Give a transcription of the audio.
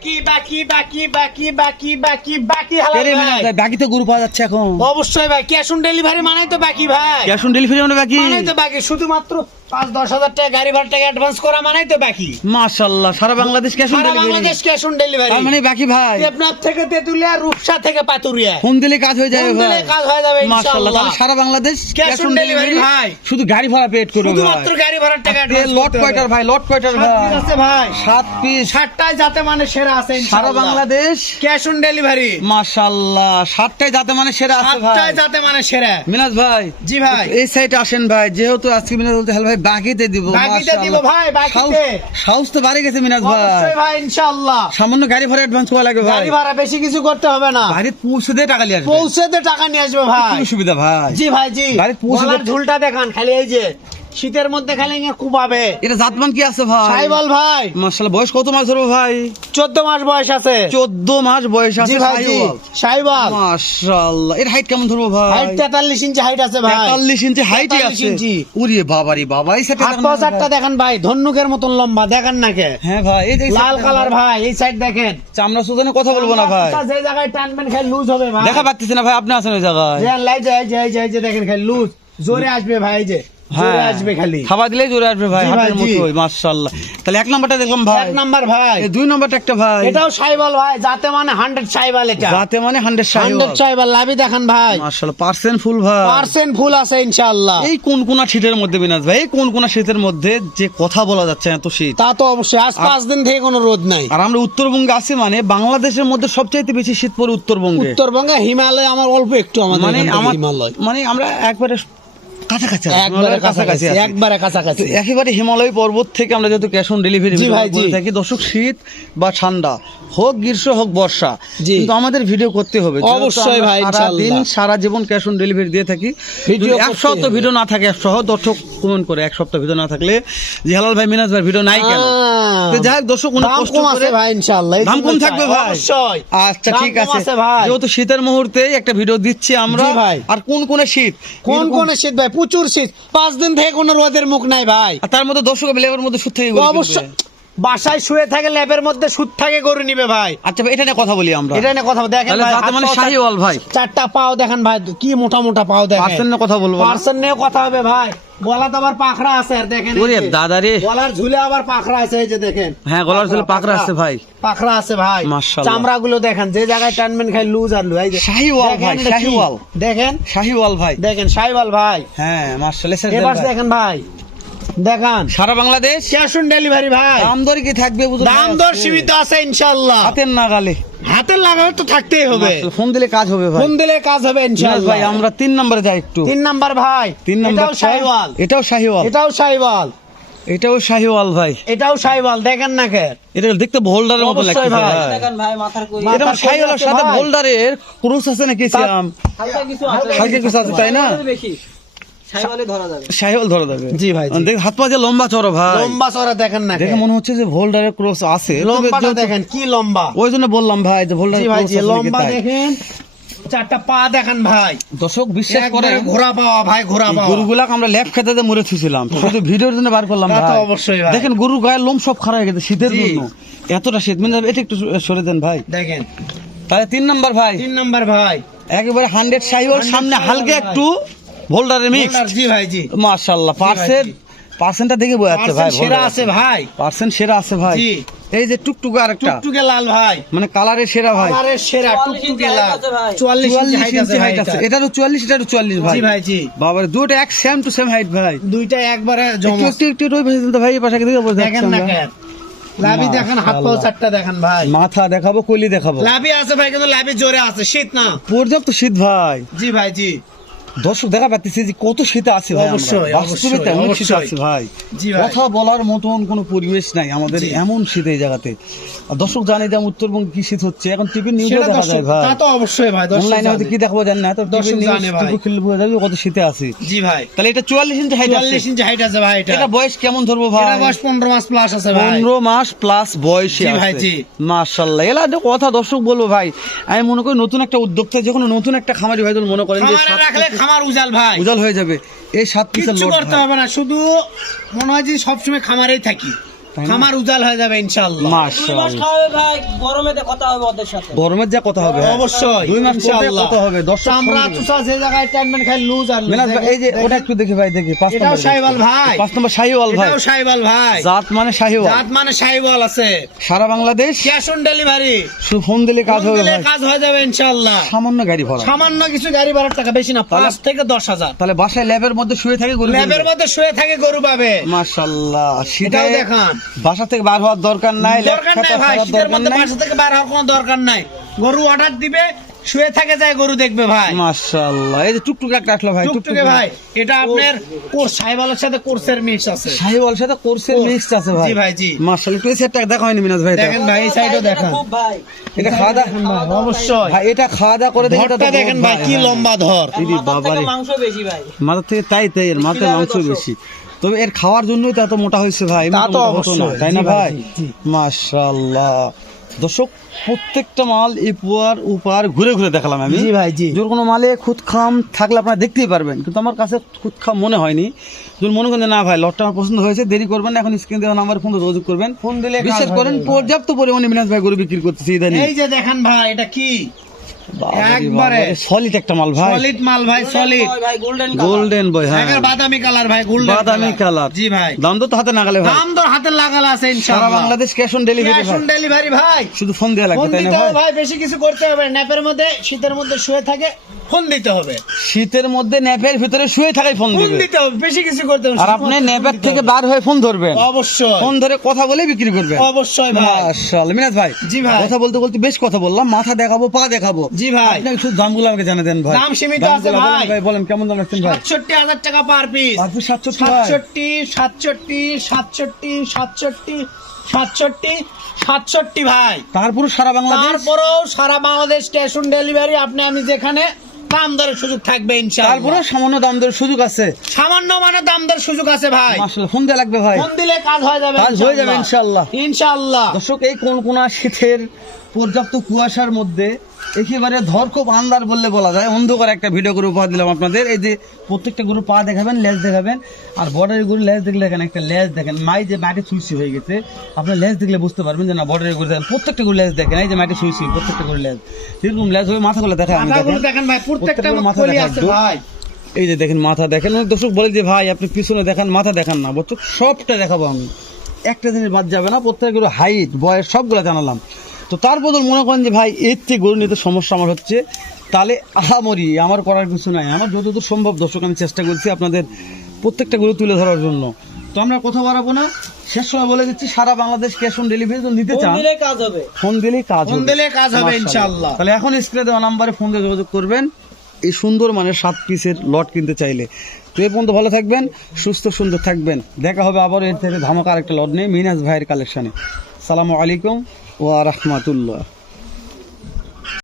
বাকি বাকি বাকি বাকি বাকি বাকি বাকি বাকি তো গরু পাওয়া যাচ্ছে এখন। অবশ্যই ভাই, ক্যাশ অন ডেলিভারি মানেই তো বাকি ভাই। ক্যাশ অন ডেলিভারি মানে বাকি মানেই তো বাকি, শুধুমাত্র 5-10 হাজার টাকা গাড়ি ভাড়া টাকা অ্যাডভান্স করা মানেই তো বাকি। মাশাআল্লাহ, সারা বাংলাদেশ ক্যাশ অন সারা delivery. Bangladesh cash on delivery তার মানে বাকি ভাই আপনার থেকে তেতুলিয়া, রূপসা থেকে পাতুরিয়া ফোন দিলে কাজ হয়ে যাবে ফোন ভাই। দিলে কাজ হয়ে যাবে মাশাআল্লাহ, ইনশাআল্লাহ। তাহলে সারা বাংলাদেশ ক্যাশ অন ডেলিভারি ভাই। শুধু গাড়ি ভাড়া পেড করবে ভাই। শুধুমাত্র গাড়ি ভাড়ার টাকা অ্যাডভান্স লট কয়টার ভাই? লট কয়টার ভাই? আছে ভাই 7 পিস। 7টাই যাতে মানে সেরা আছে সারা ইনশাআল্লাহ। বাংলাদেশ ক্যাশ অন ডেলিভারি মাশাআল্লাহ 7টাই যাতে মানে সেরা আছে ভাই। 7টাই যাতে মানে সেরা। মিনাজ ভাই, জি ভাই, এই সাইডে আসেন ভাই, যেহেতু আজকে মিনাজ বলতে হেল ভাই বাকিতে দিব। বাকিতে দিব ভাই, বাকিতে। সাউস তো বাড়ি গেছে মিনাজ ভাই। অবশ্যই ভাই ইনশাআল্লাহ। সামান্য গাড়ি ভাড়া অ্যাডভান্স করা লাগে ভাই। গাড়ি ভাড়া বেশি কিছু করতে হবে না, বাড়ি পৌঁছে দিয়ে টাকা নিয়ে আসবে। পৌঁছে দিয়ে টাকা নিয়ে আসবে ভাই। কি সুবিধা ভাই? জি ভাই জি। গাড়ি পৌঁছে গলার দিয়ে- ঝুলটা দেখান খালি, এই যে শীতের মধ্যে খালি কুপাবে। এটা জাতমান কি আছে ভাই? সাইবল ভাই, মাশাআল্লাহ, বয়স কত মাস ধরবো ভাই? 14 মাস বয়স আছে। 14 মাস বয়স জি আছে। ভাই জি, সাইবল। মাশাআল্লাহ, এর হাইট কেমন ধরবো ভাই? হাইট 43 ইঞ্চি হাইট আছে ভাই। 43 ইঞ্চি হাইটে 43 আছে। ইঞ্চি। ওরে বাবারে বাবা, এই সাইডে হাত পা চারটা দেখেন ভাই, ধন্নুকের মতন লম্বা, দেখেন না কে? হ্যাঁ ভাই, এই যে এই লাল side কালার দেখেন ভাই, এই সাইড দেখেন। চামড়া সুজানে কথা বলবো না ভাই। যে জায়গায় টানবেন খালি লুজ হবে ভাই। দেখা পাচ্ছি না ভাই, আপনি আছেন ওই জায়গায়। দেখেন লাই যায় যায় যায় যে দেখেন খালি লুজ, জোরে আসবে ভাই, এই যে জোরে আসবে খালি। খাবার দিলেই জোরে আসবে ভাই, জি ভাই, হাতের জি। মুঠোয়। মাশাআল্লাহ, তাহলে এক নাম্বারটা দেখলাম ভাই। এক নাম্বার ভাই, এই 2 নাম্বারটা একটা ভাই। এটাও সাইবল ভাই, যাতে মানে 100 সাইবল। এটা যাতে মানে 100 100 সাইবল লাভি দেখেন ভাই, মাশাআল্লাহ, পার্সেন্ট ফুল ভাই। পার্সেন্ট ফুল আছে ইনশাআল্লাহ। এই কোন কোন শীতের মধ্যে বিনাশ ভাই, এই কোন কোন শীতের মধ্যে যে কথা বলা যাচ্ছে এত শীত। তা তো অবশ্যই, আজ 5 দিন থেকে কোনো রোদ নাই। আর আমরা উত্তরবঙ্গে আছি, মানে বাংলাদেশের মধ্যে সবচাইতে বেশি শীত পড়ে উত্তরবঙ্গে। উত্তরবঙ্গে হিমালয় আমার অল্প একটু, আমাদের মানে এখান থেকে আমার হিমালয় মানে আমরা একবারে কাছাকাছি আছি, একবারে হিমালয়ের কাছাকাছি, আছি। একবারে কাছাকাছি। তো একেবারে হিমালয় পর্বত থেকে আমরা যেহেতু ক্যাশ অন ডেলিভারি জি ভাই, জি। থাকি, দর্শক শীত বা ঠান্ডা হোক, গ্রীষ্ম হোক, বর্ষা, জি। কিন্তু আমাদের ভিডিও করতে হবে। যেহেতু অবশ্যই আমরা ভাই, সারা দিন ইনশাআল্লাহ। সারা জীবন ক্যাশ অন ডেলিভারি দিয়ে থাকি। ভিডিও যদি এক করতে সপ্তাহ হবে। ভিডিও না থাকে, 100 দর্শক কমেন্ট করে এক সপ্তাহ ভিডিও না থাকলে যে হালাল ভাই, মিনাজ ভাই ভিডিও নাই কেন? তো যাই হোক দর্শক, অনেক দাম কষ্ট কম করে আছে ভাই ইনশাআল্লাহ, এই দাম কম জন্য থাকবে চাই, ভাই। অবশ্যই। আচ্ছা দাম ঠিক কম আছে আছে ভাই। যেহেতু শীতের মুহূর্তে একটা ভিডিও দিচ্ছি আমরা। জি ভাই। আর কোন কোন শীত, কোন কোন শীত ভাই? প্রচুর শীত, 5 দিন থেকে কোনো রোদের মুখ নাই ভাই। আর তার মধ্যে দর্শক লেবার মধ্যে সুদ থেকে অবশ্যই বাসায় শুয়ে থাকে, ল্যাবের মধ্যে সুদ থাকে গরু নিবে ভাই। আচ্ছা ভাই, এটা নিয়ে কথা বলি আমরা। এটা নিয়ে কথা দেখেন তাহলে ভাই, যাতে হাত মানে পাও শাহিওয়াল ভাই। 4টা পাও দেখেন ভাই, কি মোটা মোটা পাও দেখেন। পার্সেন্ট নিয়ে কথা বলবো না। পার্সেন্ট নিয়ে কথা হবে ভাই। গলাতে আবার পাখরা আছে, আর দেখেন এই ওরে যে। দাদা রে। গলার ঝুলে আবার পাখরা আছে, এই যে দেখেন। হ্যাঁ, গলার ঝুলে পাকড়া আছে ভাই। পাখরা আছে ভাই। মাশাআল্লাহ। চামড়া গুলো দেখেন, যে জায়গায় টানবেন খাই লুজ আর লুজ। এই যে শাহিওয়াল দেখেন ভাই, এটা কি? শাহিওয়াল। দেখেন শাহিওয়াল ভাই। দেখেন সাইবাল ভাই। হ্যাঁ মাশাআল্লাহ, এবার দেখেন ভাই, দেখান সারা বাংলাদেশ ক্যাশ অন ডেলিভারি ভাই। দাম দর কি থাকবে বুঝুন? দাম দর সীমিত আছে ইনশাআল্লাহ। হাতের নাগালে। হাতের লাগালে তো থাকতেই হবে, ফোন দিলে কাজ হবে ভাই। ফোন দিলে কাজ হবে মিনাজ ইনশাআল্লাহ ভাই, আমরা 3 নম্বরে যাই একটু। 3 নাম্বার ভাই, 3 নম্বর এটাও সাইওয়াল, এটাও শাহিওয়াল। এটাও সাইওয়াল, এটাও শাহিওয়াল ভাই। এটাও সাইওয়াল। দেখেন না কে? এটা দেখতে ভোল্ডারের মতো অবশ্যই লাগছে ভাই। ভাই। দেখেন ভাই, মাথার কই এটা মাথার শাহিওয়ালের কই আছে সাথে ভাই? ভোল্ডারের ক্রুশ আছে নাকি সিয়াম? হালকা কিছু আছে, হালকা কিছু আছে, তাই না? বেশি সাইবালে ধরা যাবে। শাহিওয়াল ধরা যাবে। জি ভাই, জি। দেখ হাত পা যে লম্বা চড়ো ভাই। লম্বা চড়া দেখেন না কে? দেখে মনে হচ্ছে যে ভোল্ডারের ক্রস আছে। তবে লম্বাটা যেহেতু- দেখেন কি লম্বা। ওই জন্য বললাম ভাই যে ভোল্ডারের জি ভাই, ক্রস জি আছে নাকি লম্বা তাই। দেখেন, 4টা পা দেখেন ভাই। দর্শক বিশ্বাস করে একবারে ঘোড়া পাওয়া ভাই, ঘোড়া পাওয়া। গরুগুলা আমরা ল্যাব খেতে মরে থুছিলাম, শুধু ভিডিওর জন্য বার করলাম তা তো ভাই। অবশ্যই ভাই। দেখেন গরুর গায়ের লোম সব খারাপ হয়ে গেছে শীতের জি। জন্য। এতটা শীত, মানে এটা একটু সরে দেন ভাই। দেখেন তাহলে 3 নাম্বার ভাই, 3 নাম্বার ভাই, একেবারে 100 শাহিওয়াল, সামনে হালকা একটু ভোল্ডারের মিক্স। জি ভাই, জি মাশাআল্লাহ, ভাই, পার্সেন্টটা দেখে বোঝাচ্ছে ভাই। পার্সেন্ট সেরা আছে ভাই। পার্সেন্ট সেরা আছে ভাই। জি। এই যে টুকটুকে আরেকটা, টুকটুকে লাল ভাই, মানে কালারের সেরা ভাই। কালারের সেরা 44 টুকটুকে ইঞ্চি লাল। height আছে ভাই। 44 ইঞ্চি 44 হাইট ইঞ্চি আছে হাইট আছে। ভাই। এটারও 44, এটারও 44 ভাই। জি ভাই, জি। বাবারে, দুটো এক সেম টু সেম হাইট ভাই। দুইটা একবারে একটু জমা। একটু একটু ওই পাশে দিন তো ভাই, এই পাশে দিকে বসে দেখেন না কেন? লাভি দেখেন, হাত পাও 4টা দেখেন ভাই। মাথা দেখাবো, কলি দেখাবো। লাভি আছে ভাই, কিন্তু লাভি জোরে আছে, শীত না। পর্যাপ্ত শীত ভাই। জি ভাই, জি দর্শক দেখা পাচ্ছি যে কত শীতে আছে ভাই। আমরা। অবশ্যই, বাস্তবে তো অনেক শীতে অবশ্যই। আছে ভাই। জি ভাই। কথা বলার মতন কোনো পরিবেশ নাই আমাদের, জি। এমন শীত এই জায়গাতে। আর দর্শক জানে যে উত্তরবঙ্গে কি শীত হচ্ছে, এখন টিভি নিউজে সেটা দেখা দর্শক, যায় ভাই। তা তো অবশ্যই ভাই, দর্শক অনলাইনে হয়তো জানে। কি দেখাবো জানি না, তো দর্শক জানে ভাই। টিভি খুললে বোঝা যাবে কত শীতে আছে। জি ভাই, তাহলে এটা 44 ইঞ্চি হাইট আছে। 44 ইঞ্চি হাইট আছে ভাই। এটা এটা বয়স কেমন ধরবো ভাই? এটা বয়স 15 মাস প্লাস আছে ভাই। 15 মাস প্লাস বয়সে জি ভাই, আছে। জি। মাশাআল্লাহ, এলা একটা কথা দর্শক বলবো ভাই, আমি মনে করি নতুন একটা উদ্যোক্তা, যখন নতুন একটা খামারি ভাই মনে করেন যে খামারে রাখলে খামার উজাল ভাই, উজাল হয়ে যাবে। এই 7 পিসের কিচ্ছু লোড করতে হবে না, শুধু মনে হয় যে সবসময় খামারেই থাকি। তাই না? খামার উজাল হয়ে যাবে ইনশাআল্লাহ। 2 মাস মাশাআল্লাহ। খাওয়াবে ভাই, গরমেতে কথা হবে ওদের সাথে। গরমের যা কথা হবে, হ্যাঁ। অবশ্যই 2 মাস পরে ইনশাআল্লাহ। কত হবে? দর্শক চামড়া শুনবে। চুষা যে জায়গায় টাইমমেন্ট খাই লুজ আর লুজ। মিনাজ ভাই, এই যে ওটা একটু দেখি ভাই, দেখি 5 এটাও নম্বর শাহিওয়াল ভাই। 5 নম্বর শাহিওয়াল ভাই। এটাও শাহিওয়াল ভাই। জাত মানে শাহিওয়াল। জাত মানে শাহিওয়াল আছে। সারা বাংলাদেশ ক্যাশ অন ডেলিভারি। শুধু ফোন দিলে কাজ হবে ভাই। কাজ হয়ে যাবে ইনশাআল্লাহ। সামান্য গাড়ি ভাড়া। সামান্য কিছু গাড়ি ভাড়ার টাকা, বেশি না, 5 থেকে 10,000। তাহলে বাসায় ল্যাবের মধ্যে শুয়ে থাকে গরু। ল্যাবের মধ্যে শুয়ে থাকে গরু পাবে। মাশাআল্লাহ। শীতে এটাও দেখান। বাসা থেকে বার হওয়ার দরকার নাই, দরকার নাই ভাই, শীতের মধ্যে বাসা থেকে বার হওয়ার কোনো দরকার নাই। গরু অর্ডার দিবে, শুয়ে থাকে যায় গরু দেখবে ভাই। মাশাআল্লাহ। এই যে টুকটুক একটা আসলো ভাই, টুকটুকে ভাই, এটা আপনার কোর্স সাইবালের সাথে কোর্সের মিক্স আছে। শাহিওয়াল সাথে কোর্সের কোর্স। মিক্স আছে ভাই। জি ভাই, জি। মাশাআল্লাহ। একটু এই সেটটা দেখা হয়নি মিনাজ ভাই। এটা দেখেন ভাই, এই সাইডও এটা দেখান খুব ভাই। এটা খাওয়া দাওয়া দেখেন ভাই, অবশ্যই। ভাই, এটা খাওয়া দাওয়া করে দেখি। ধরটা দেখেন ভাই, কি লম্বা ধর। দিদি মাথার থেকে বাবারে। মাংস বেশি ভাই। মাথার থেকে তাই এর মাথায় কিভাবে মাংস দর্শক? বেশি। তবে এর খাওয়ার জন্যই তো এত মোটা হয়েছে ভাই। তা তো মোটা হতো না, অবশ্যই। তাই না জি ভাই, ভাই? জি, জি। মাশাআল্লাহ। দর্শক, প্রত্যেকটা মাল এপার ওপার ঘুরে ঘুরে দেখালাম আমি। জি ভাই, জি। যদি কোনো মালে খুদখাম থাকলে আপনারা দেখতেই পারবেন, কিন্তু আমার কাছে খুদখাম মনে হয়নি। যদি মনে করেন যে না ভাই লটটা আমার পছন্দ হয়েছে, দেরি করবেন না, এখন স্ক্রিন দেওয়া নাম্বার ফোন যোগাযোগ করবেন। ফোন দিলে কাজ বিশ্বাস হয়ে করেন যাবে। পর্যাপ্ত পরিমাণে মিনাজ ভাই গরু বিক্রি করতেছে ইদানিং। এই যে দেখেন ভাই, এটা কি একবারে সলিড একটা মাল ভাই, সলিড মাল ভাই, সলিড ভাই গোল্ডেন গোল্ডেন বয়। হ্যাঁ, একের বাদামি কালার ভাই, গোল্ডেন বাদামি কালার। জি ভাই, দাম তো হাতে নাগালে ভাই। দাম তো হাতে লাগাল আছে সারা ইনশাআল্লাহ। Bangladesh cash on delivery cash ভাই। অন ডেলিভারি ভাই। শুধু ফোন দেওয়া লাগবে, ফোন তাই না দিতে হবে ভাই? ভাই, বেশি কিছু করতে হবে না। ন্যাপের মধ্যে শীতের মধ্যে শুয়ে থাকে, ফোন দিতে হবে। শীতের মধ্যে ন্যাপের ভিতরে শুয়ে থাকাই ফোন ফোন দিবে। দিতে হবে, বেশি কিছু করতে হবে। আর আপনি শুধুমাত্র ন্যাপের ফোন দিতে থেকে হবে। বার হয়ে ফোন ধরবেন, অবশ্যই ফোন ধরে কথা বলে বিক্রি করবেন। অবশ্যই ভাই। মাশাআল্লাহ। মিনাজ ভাই, জি ভাই। কথা বলতে বলতে বেশ কথা বললাম, মাথা দেখাবো, পা দেখাবো। জি ভাই। আপনি শুধু দামগুলো আমাকে জানিয়ে দেন ভাই। দাম সীমিত আছে দামগুলো বলেন ভাই। ভাই, বলেন কেমন দাম রাখছেন ভাই? 67,000 টাকা পার পিস। পার পিস 67 ভাই। 67 ভাই। তারপরে সারা বাংলাদেশ তারপরেও সারা বাংলাদেশ ক্যাশ অন ডেলিভারি। আপনি আমি যেখানে দাম দরের সুযোগ থাকবে ইনশাআল্লাহ। তারপরে সামান্য দাম দরের সুযোগ আছে। সামান্য মানে দাম দরের সুযোগ আছে ভাই। মাশাআল্লাহ। ফোন দেওয়া লাগবে ভাই, ফোন দিলে কাজ হয়ে যাবে কাজ হয়ে যাবে ইনশাআল্লাহ। ইনশাআল্লাহ। দর্শক, এই কোন শীতের পর্যাপ্ত কুয়াশার মধ্যে একেবারে ধরকপ আন্দার বললে বলা যায়, অন্ধকার একটা ভিডিও করে উপহার দিলাম আপনাদের। এই যে প্রত্যেকটা গরু পা দেখাবেন, লেজ দেখাবেন, আর বর্ডারের গরু লেজ দেখলে দেখেন, একটা লেজ দেখেন মাই যে মাটি সুইসি হয়ে গেছে। আপনার লেজ দেখলে বুঝতে পারবেন যে না বর্ডারের গরু দেখেন। প্রত্যেকটা গরু লেজ দেখেন, এই যে মাটি সুইসি, প্রত্যেকটা গরু লেজ এরকম লেজ হয়ে মাথাগুলো দেখা আমি মাথাগুলো দেখেন। দেখেন ভাই, প্রত্যেকটা প্রত্যেকটা মাথা কলি দেখা আছে একদম। ভাই। এই যে দেখেন মাথা দেখেন। অনেক দর্শক বলে যে ভাই আপনি পিছনে দেখান, মাথা দেখান না। বলছো সবটা দেখাবো আমি, একটা জিনিস বাদ যাবে না। প্রত্যেক গরু হাইট বয়স সবগুলো জানালাম। তো তার বদল মনে করেন যে ভাই এর থেকে গরু নিতে সমস্যা আমার হচ্ছে, তাহলে আহামরি আমার করার কিছু নাই। আমার যতদূর সম্ভব দর্শক আমি চেষ্টা করছি আপনাদের প্রত্যেকটা গরু তুলে ধরার জন্য। তো আমরা কথা বাড়াবো না, শেষ সময় বলে দিচ্ছি, সারা বাংলাদেশ ক্যাশ অন ডেলিভারি নিতে ফোন চান, দিলে কাজ হবে। ফোন দিলেই কাজ ফোন হবে। দিলে কাজ হবে মাশাআল্লাহ। ইনশাআল্লাহ। তাহলে এখন স্ক্রিনে দেওয়া নাম্বারে ফোন দিয়ে যোগাযোগ করবেন এই সুন্দর মানের 7 পিসের লট কিনতে চাইলে। তো এই পর্যন্ত ভালো থাকবেন, সুস্থ সুন্দর থাকবেন। দেখা হবে আবার এর থেকে ধামাকা আরেকটা লট নিয়ে মিনাজ ভাইয়ের কালেকশনে। সালামু আলাইকুম ওয়া রাহমাতুল্লাহ।